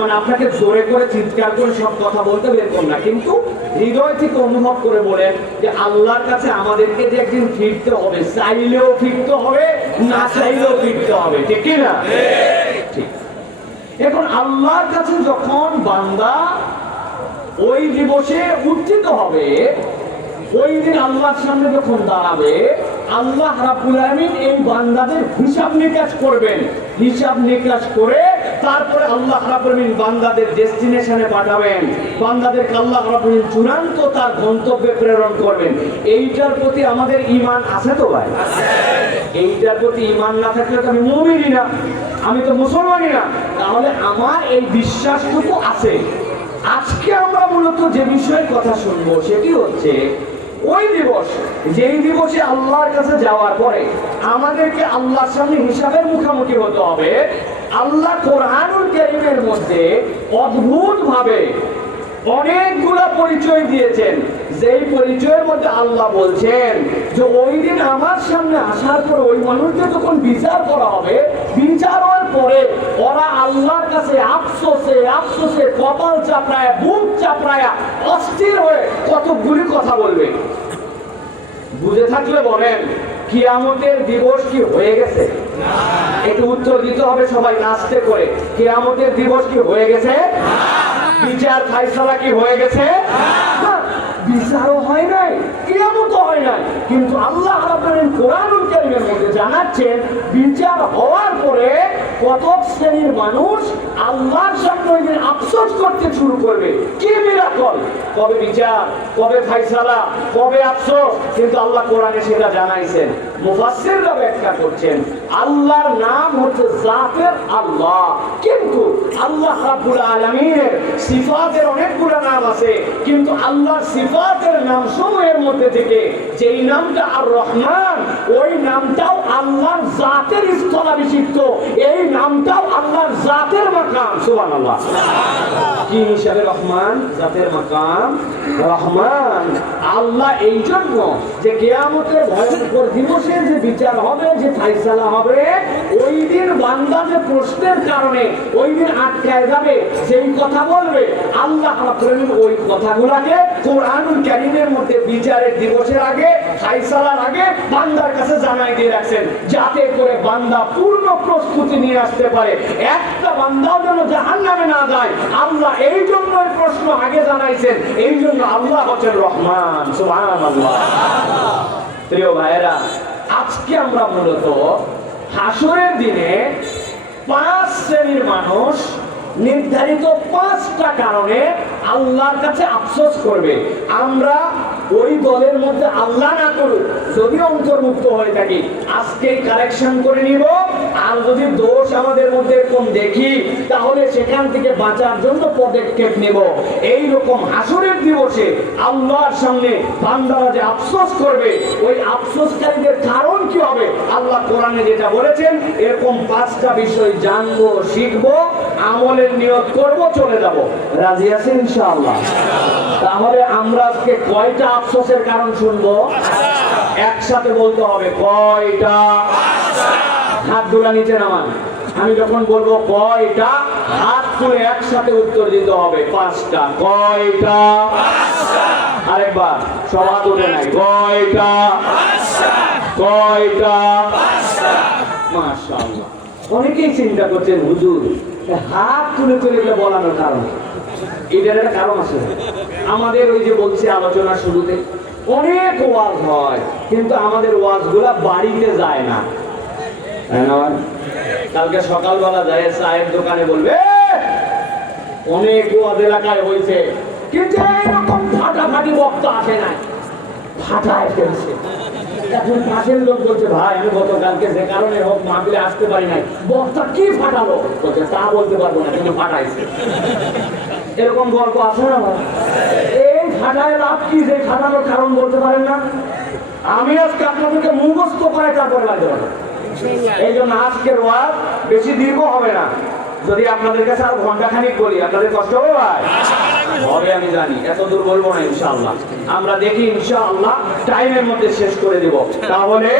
মানে আপনাকে জোরে করে চিৎকার করে সব কথা বলতে বের করুন না, কিন্তু হৃদয় থেকে অনুভব করে বলেন যে আল্লাহর কাছে আমাদেরকে যে একদিন ফিরতে হবে, চাইলেও ফিরতে হবে, না চাইলেও ফিরতে হবে, ঠিক কি না? ঠিক। এখন আল্লাহর কাছে যখন বান্দা ওই দিবসে উত্থিত হবে, ওই দিন আল্লাহর সামনে যখন দাঁড়াবে, আল্লাহ রাব্বুল আলামিন এই বান্দাদের হিসাব নিকাশ করবেন। হিসাব নিকাশ করে তারপরে আল্লাহ রাব্বুল আলামিন বান্দাদের ডেস্টিনেশনে পাঠাবেন, বান্দাদেরকে আল্লাহ রাব্বুল আলামিন চূড়ান্ত তার গন্তব্যে প্রেরণ করবেন। এইটার প্রতি আমাদের ঈমান আছে তো ভাই? এইটার প্রতি ঈমান না থাকলে তো আমি মুমিনই না, আমি তো মুসলমানই না। তাহলে আমার এই বিশ্বাসটুকু আছে। আজকে আমরা মূলত যে বিষয়ের কথা শুনবো সেটি হচ্ছে ওই দিবস, যেই দিবসে আল্লাহর কাছে যাওয়ার পরে আমাদেরকে আল্লাহর সামনে হিসাবের মুখোমুখি হতে হবে। আল্লাহ কোরআনুল কারীমের মধ্যে অদ্ভুত ভাবে অনেকগুলা পরিচয় দিয়েছেন, যেই পরিচয়ের মধ্যে আল্লাহ বলছেন যে ওই দিন আমার সামনে আসার পর ওই মানুষদের যখন বিচার করা হবে, বিচার হওয়ার পরে ওরা আল্লাহর কাছে আফসোসে আফসোসে কপাল চাপড়ায়, বুক চাপড়ায়, অস্থির হয়ে কতগুলি কথা বলবে। বুঝে থাকলে বলেন, কিয়ামতের দিবস কি হয়ে গেছে? একটু উত্তর দিতে হবে সবাই নাচতে করে। কিয়ামতের দিবস কি হয়ে গেছে? বিচার ফায়সালা কি হয়ে গেছে? বিচারও হয় নাই, কিয়ামতও হয় নাই, কিন্তু আল্লাহ রাব্বুল আলামিন কোরআনুল কারীমের মধ্যে জানাচ্ছেন বিচার হওয়ার পরে কত শ্রেণীর মানুষ আল্লাহর সামনে ওই দিন আফসোস করতে শুরু করবে। কি মিরাকল! কবে বিচার, কবে ফায়সালা, কবে আফসোস, কিন্তু আল্লাহ কোরআনে সেটা জানাইছেন। মুফাসসিররা ব্যাখ্যা করছেন আল্লাহর নাম হচ্ছে জাতের আল্লাহ, কিন্তু আল্লাহ রাব্বুল আলামিনের সিফাতের অনেকগুলো নাম আছে, কিন্তু আল্লাহর সিফাতের নাম সমূহের মধ্যে থেকে যেই নামটা আর রহমান, ওই নামটাও আল্লাহর জাতের স্থলাভিষিক্ত, এই নামটাও আল্লাহর জাতের মাকাম। সুবহানাল্লাহ। কি হিসাবে রহমান? জাতের মাকাম রহমান। আল্লাহ এই জন্য যে কিয়ামতের ভয়ঙ্কর দিবসে যে বিচার হবে, যে ফায়সালা হবে, ওই দিন বান্দা যে প্রশ্নের কারণে ওই দিন আটকায় যাবে, সেই কথা বলবে, আল্লাহ রাব্বুল আলামিন ওই কথাগুলোকে কোরআনুল কারীমের মধ্যে বিচারের দিবসের আগে, ফায়সালার আগে বান্দার কাছে জানাই দিয়ে রাখছেন, যাতে করে বান্দা পূর্ণ প্রস্তুতি নিয়ে আসতে পারে, একটা বান্দাও যেন জাহান্নামে না যায়। আল্লাহ এই জন্য প্রশ্ন আগে জানাইছেন, এই জন্য আল্লাহ হচ্ছেন রহমান। সুবহানাল্লাহ। প্রিয় ভাইয়েরা, আজকে আমরা মূলত হাসরের দিনে 5 শ্রেণীর মানুষ নির্ধারিত 5টা কারণে আল্লাহর কাছে আফসোস করবে। আমরা ওই দলের মধ্যে আল্লাহ না করুক, যদি অন্তর্ভুক্ত হয়ে থাকি আজকেই কারেকশন করে নিব, আর যদি দোষ আমাদের মধ্যে এরকম দেখি তাহলে সেখান থেকে বাঁচার জন্য পদক্ষেপ নেব। এই রকম হাসরের দিবসে আল্লাহর সামনে বান্দারা যে আফসোস করবে, ওই আফসোসকারীদের কারণ কি হবে আল্লাহ কোরআনে যেটা বলেছেন, এরকম 5টা বিষয় জানবো, শিখবো, আমলের নিয়ত করব, চলে যাব। রাজি আছেন ইনশাআল্লাহ? তাহলে আমরা আজকে কয়টা আফসোসের কারণ শুনবো? একসাথে বলতে হবে কয়টা। হাত দুলা নিচে নামান। আমি যখন বলবো কয়টা, হাত তুলে একসাথে উত্তর দিতে হবে। 5টা। কয়টা? আরেকবার, সব হাত উঠে নাই। কয়টা? কয়টা? মাশাআল্লাহ। অনেকেই চিন্তা করছেন হুজুর হাত তুলে তুলে এগুলো বলানোর কারণ, এটার একটা কারণ আছে। আমাদের ওই যে বলছি আলোচনা শুরুতে, অনেক ওয়াজ হয়, কিন্তু আমাদের ওয়াজগুলা বাড়িতে যায় না। কালকে সকালবেলা যায় চায়ের দোকানে বলবে অনেক ওয়াজ এলাকায় হয়েছে, কিন্তু এইরকম ফাটাফাটি বক্তা আসে নাই, ফাটায় ফেলছে। এখন পাশের লোক বলছে ভাই আমি গতকালকে যে কারণে হোক মাহফিলে আসতে পারি নাই, বক্তা কি ফাটালো? বলছে তা বলতে পারবো না, কিন্তু ফাটাইছে। এরকম গল্প আছে না ভাই? এই ফাটায় লাভ কি, যে ফাটানোর কারণ বলতে পারেন না? আমি আজকে আপনাদেরকে মুখস্থ করে তারপরে লাগতে পারবো। এই জন্য আজকের ওয়াজ বেশি দীর্ঘ হবে না। যদি আপনাদের কাছে আর ঘন্টাখানিক বলি আপনাদের কষ্ট হবে ভাই? হবে, আমি জানি। এত দূর বলবো না ইনশাআল্লাহ। আমরা দেখি ইনশাআল্লাহ টাইমের মধ্যে শেষ করে দেব। তাহলে